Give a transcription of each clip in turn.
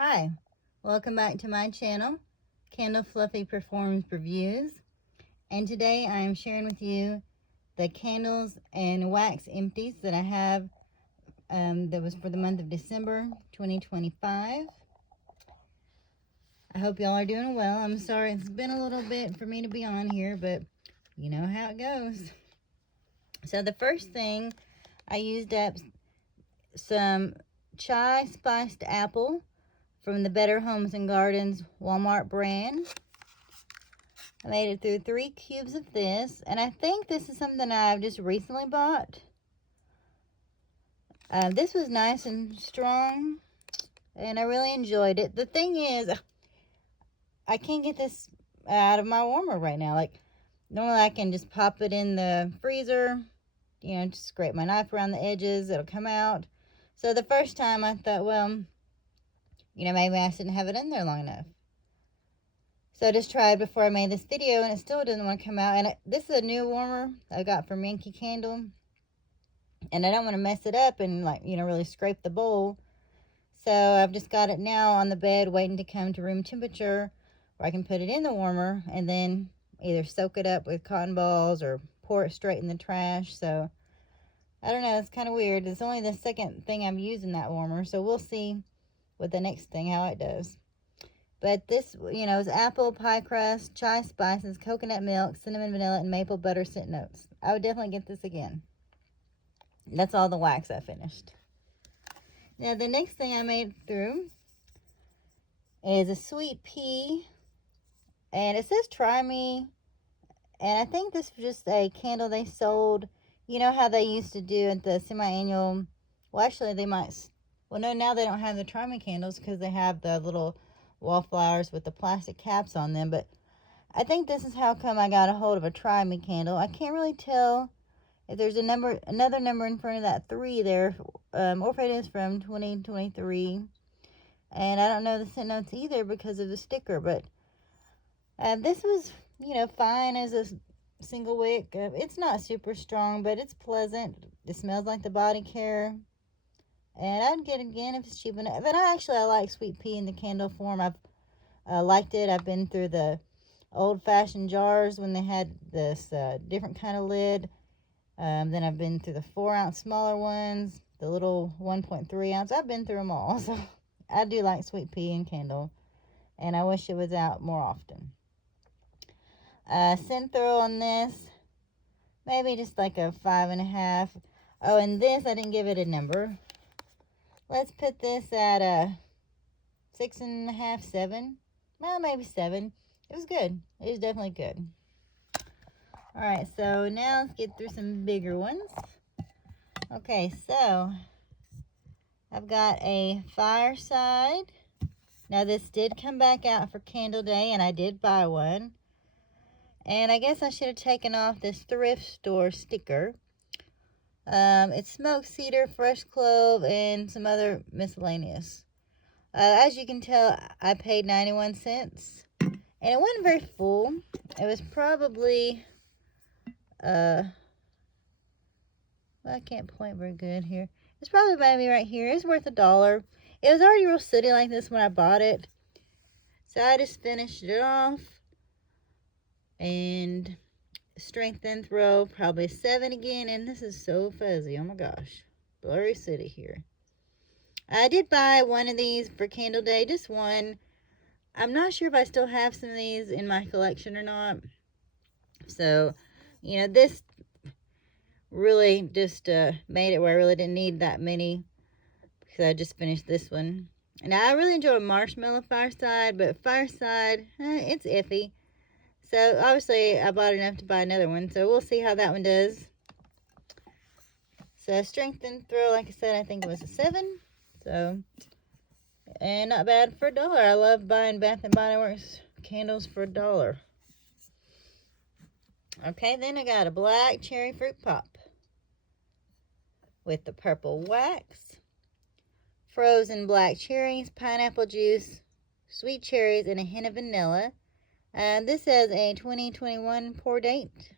Hi, welcome back to my channel, Candle Fluffy Performs Reviews, and today I am sharing with you the candles and wax empties that I have that was for the month of December 2025. I hope y'all are doing well. I'm sorry it's been a little bit for me to be on here, but you know how it goes. So the first thing, I used up some chai spiced apple from the Better Homes and Gardens Walmart brand. I made it through 3 cubes of this, and I think this is something I've just recently bought. This was nice and strong, and I really enjoyed it. The thing is, I can't get this out of my warmer right now. Like, normally I can just pop it in the freezer, just scrape my knife around the edges, it'll come out. So the first time I thought, well, maybe I shouldn't have it in there long enough. So I just tried before I made this video, and it still doesn't want to come out. And this is a new warmer I got from Yankee Candle. And I don't want to mess it up and, really scrape the bowl. So I've just got it now on the bed waiting to come to room temperature, where I can put it in the warmer and then either soak it up with cotton balls or pour it straight in the trash. So I don't know, it's kind of weird. It's only the second thing I'm using that warmer. So we'll see with the next thing how it does. But this, is apple pie crust, chai spices, coconut milk, cinnamon, vanilla, and maple butter scent notes. I would definitely get this again. That's all the wax I finished. Now, the next thing I made through is a sweet pea. And it says try me. And I think this was just a candle they sold. You know how they used to do at the semi-annual. Well, actually, they might. Well, no, now they don't have the try me candles because they have the little wallflowers with the plastic caps on them. But I think this is how come I got a hold of a try me candle. I can't really tell if there's another number in front of that 3 there, or if it is from 2023. And I don't know the scent notes either because of the sticker. But this was, fine as a single wick. It's not super strong, but it's pleasant. It smells like the body care. And I'd get it again if it's cheap enough. But I like sweet pea in the candle form. I've liked it. I've been through the old-fashioned jars when they had this different kind of lid. Then I've been through the 4-ounce smaller ones, the little 1.3 ounce. I've been through them all. So I do like sweet pea and candle. And I wish it was out more often. Scent throw on this, maybe just like a 5.5. Oh, and this, I didn't give it a number. Let's put this at a 6.5, 7. Well, maybe 7. It was good. It was definitely good. Alright, so now let's get through some bigger ones. Okay, so I've got a fireside. Now, this did come back out for Candle Day, and I did buy one. And I guess I should have taken off this thrift store sticker. It's smoked cedar, fresh clove, and some other miscellaneous. As you can tell, I paid 91 cents. And it wasn't very full. It was probably, well, I can't point very good here. It's probably maybe right here. It's worth $1. It was already real sooty like this when I bought it. So I just finished it off. And strength and throw, probably 7 again. And this is so fuzzy. Oh my gosh. Blurry city here. I did buy one of these for Candle Day. Just one. I'm not sure if I still have some of these in my collection or not. So, this really just made it where I really didn't need that many. Because I just finished this one. And I really enjoy Marshmallow Fireside. But Fireside, it's iffy. So, obviously, I bought enough to buy another one. So, we'll see how that one does. So, strength and throw, like I said, I think it was a 7. So, and not bad for $1. I love buying Bath & Body Works candles for $1. Okay, then I got a black cherry fruit pop with the purple wax, frozen black cherries, pineapple juice, sweet cherries, and a hint of vanilla. This has a 2021 pour date.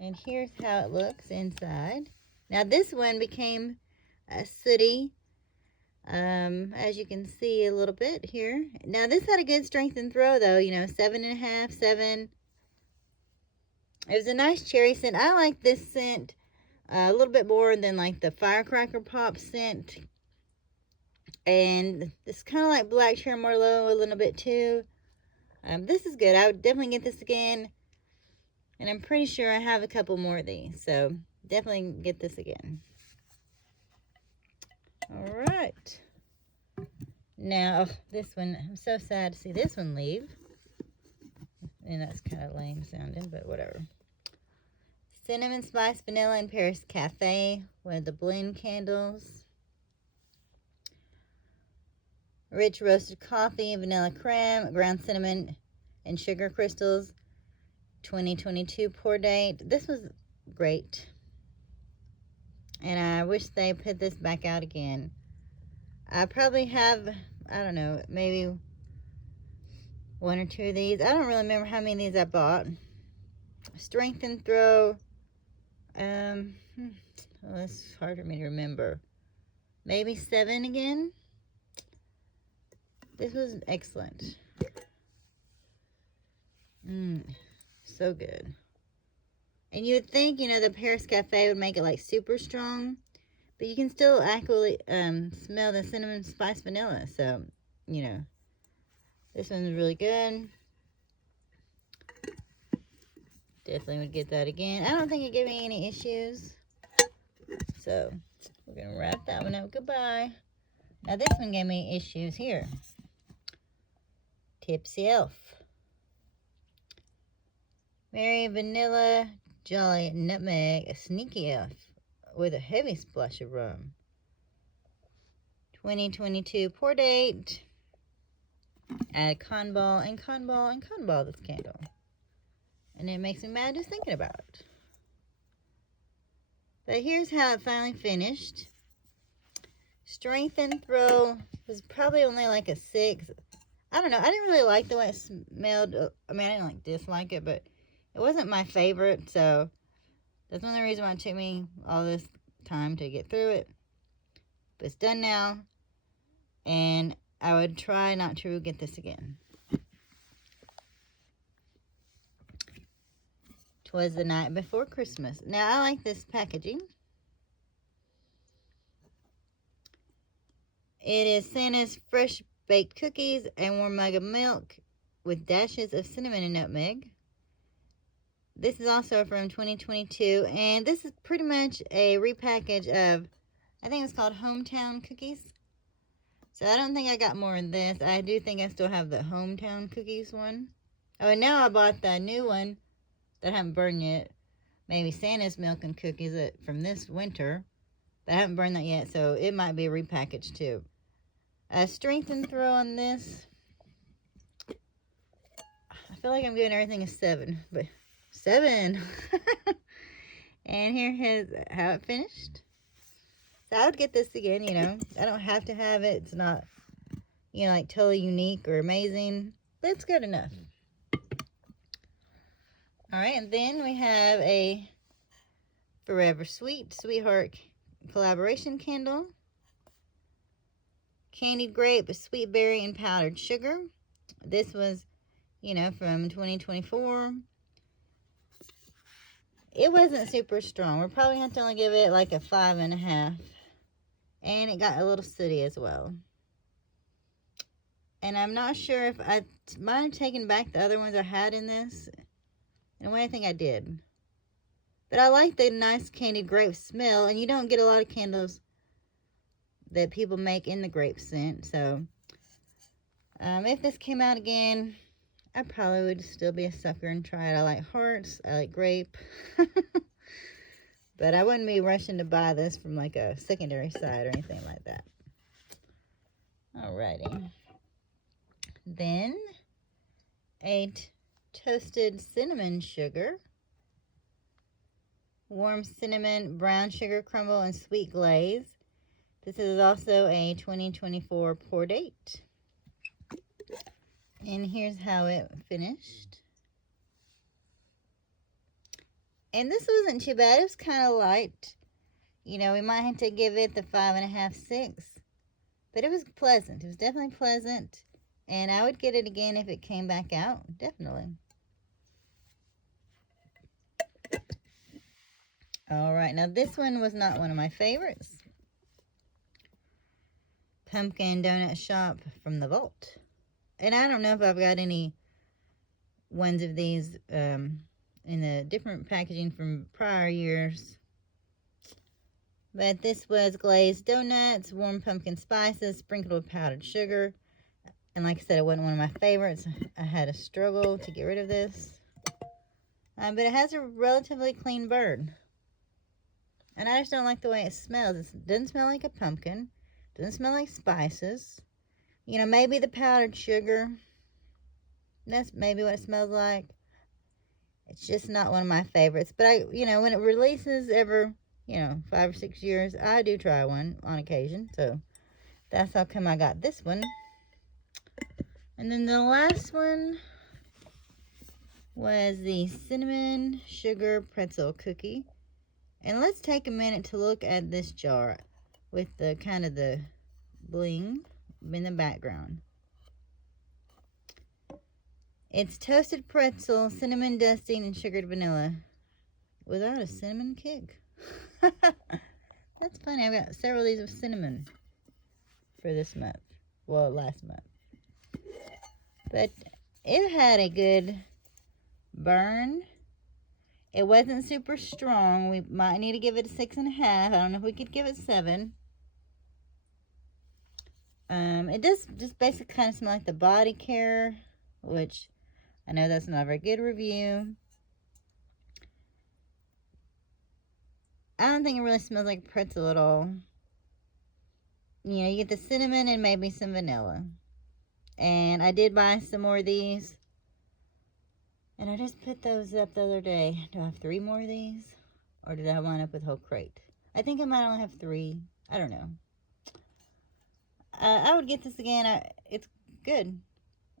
And here's how it looks inside. Now, this one became sooty As you can see a little bit here. Now this had a good strength and throw though, you know, 7.5, 7. It was a nice cherry scent. I like this scent a little bit more than like the Firecracker Pop scent. And it's kind of like Black Cherry Merlot a little bit too. This is good. I would definitely get this again. And I'm pretty sure I have a couple more of these. So definitely get this again. All right. Now, this one, I'm so sad to see this one leave. And that's kind of lame sounding, but whatever. Cinnamon Spice Vanilla in Paris Cafe. One of the blend candles. Rich roasted coffee, vanilla creme, ground cinnamon, and sugar crystals. 2022 pour date. This was great. And I wish they put this back out again. I probably have, I don't know, maybe one or two of these. I don't really remember how many of these I bought. Strength and throw. Well, it's hard for me to remember. Maybe 7 again. This was excellent. So good. And you would think, you know, the Paris Cafe would make it like super strong, but you can still actually smell the cinnamon spice vanilla. So, you know, this one's really good. Definitely would get that again. I don't think it gave me any issues. So, we're going to wrap that one up. Goodbye. Now, this one gave me issues here. Tipsy Elf. Mary Vanilla Jolly Nutmeg, a Sneaky Elf with a heavy splash of rum. 2022 pour date. Add cotton ball and cotton ball and cotton ball this candle. And it makes me mad just thinking about it. But here's how it finally finished. Strength and throw was probably only like a 6. I don't know. I didn't really like the way it smelled. I mean, I didn't like dislike it, but it wasn't my favorite. So that's one of the reasons why it took me all this time to get through it. But it's done now. And I would try not to get this again. Was the night before Christmas. Now, I like this packaging. It is Santa's fresh baked cookies and warm mug of milk with dashes of cinnamon and nutmeg. This is also from 2022, and this is pretty much a repackage of, I think it's called Hometown Cookies. So I don't think I got more in this. I do think I still have the Hometown Cookies one. Oh, and now I bought the new one that I haven't burned yet. Maybe Santa's milk and cookies from this winter. But I haven't burned that yet, so it might be a repackaged too. Strength and throw on this. I feel like I'm giving everything a 7, but 7. And here's how it finished. So I would get this again, you know. I don't have to have it. It's not, you know, like totally unique or amazing, but it's good enough. All right, and then we have a Forever Sweetheart collaboration candle. Candied grape, sweet berry, and powdered sugar. This was, you know, from 2024. It wasn't super strong. We're probably going to only give it like a 5.5. And it got a little sooty as well. And I'm not sure if I might have taken back the other ones I had in this. In a way, I think I did. But I like the nice candied grape smell. And you don't get a lot of candles that people make in the grape scent. So, if this came out again, I probably would still be a sucker and try it. I like hearts. I like grape. But I wouldn't be rushing to buy this from like a secondary site or anything like that. Alrighty. Then, a toasted cinnamon sugar. Warm cinnamon, brown sugar crumble, and sweet glaze. This is also a 2024 pour date. And here's how it finished. And this wasn't too bad. It was kind of light. You know, we might have to give it the 5.5, 6. But it was pleasant. It was definitely pleasant. And I would get it again if it came back out. Definitely. Alright, now this one was not one of my favorites. Pumpkin Donut Shop from the Vault. And I don't know if I've got any ones of these in the different packaging from prior years. But this was glazed donuts, warm pumpkin spices, sprinkled with powdered sugar. And like I said, it wasn't one of my favorites. I had a struggle to get rid of this. But it has a relatively clean burn. And I just don't like the way it smells. It doesn't smell like a pumpkin. It doesn't smell like spices. You know, maybe the powdered sugar. That's maybe what it smells like. It's just not one of my favorites. But you know, when it releases every, 5 or 6 years, I do try one on occasion. So that's how come I got this one. And then the last one was the cinnamon sugar pretzel cookie. And let's take a minute to look at this jar with the kind of the bling in the background. It's toasted pretzel, cinnamon dusting, and sugared vanilla without a cinnamon kick. That's funny. I've got several of these with cinnamon for this month. Well, last month. But it had a good burn. It wasn't super strong. We might need to give it a 6.5. I don't know if we could give it 7. It does just basically kind of smell like the body care, which I know that's not a very good review. I don't think it really smells like pretzel at all. You know, you get the cinnamon and maybe some vanilla. And I did buy some more of these. And I just put those up the other day. Do I have 3 more of these? Or did I wind up with a whole crate? I think I might only have 3. I don't know. I would get this again. It's good.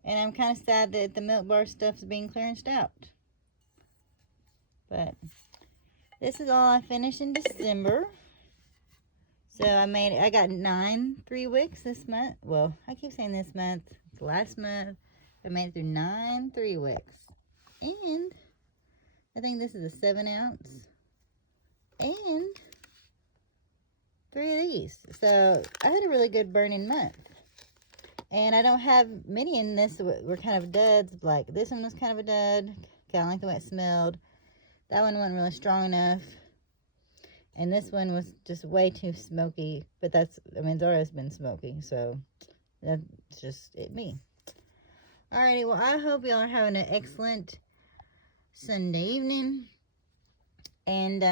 And I'm kind of sad that the Milk Bar stuff is being clearanced out. But this is all I finished in December. So I got 9 3-wicks this month. Well, I keep saying this month. It's last month. I made it through 9 3-wicks. And I think this is a 7-ounce. And 3 of these. So I had a really good burning month. And I don't have many in this that were kind of duds. Like this one was kind of a dud. Kind of like the way it smelled. That one wasn't really strong enough. And this one was just way too smoky. But it's always been smoky. So that's just me. Alrighty, well, I hope y'all are having an excellent Sunday evening. And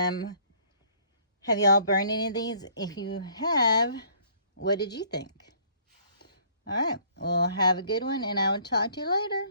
have y'all burned any of these? If you have, what did you think? Alright, well, have a good one, and I will talk to you later.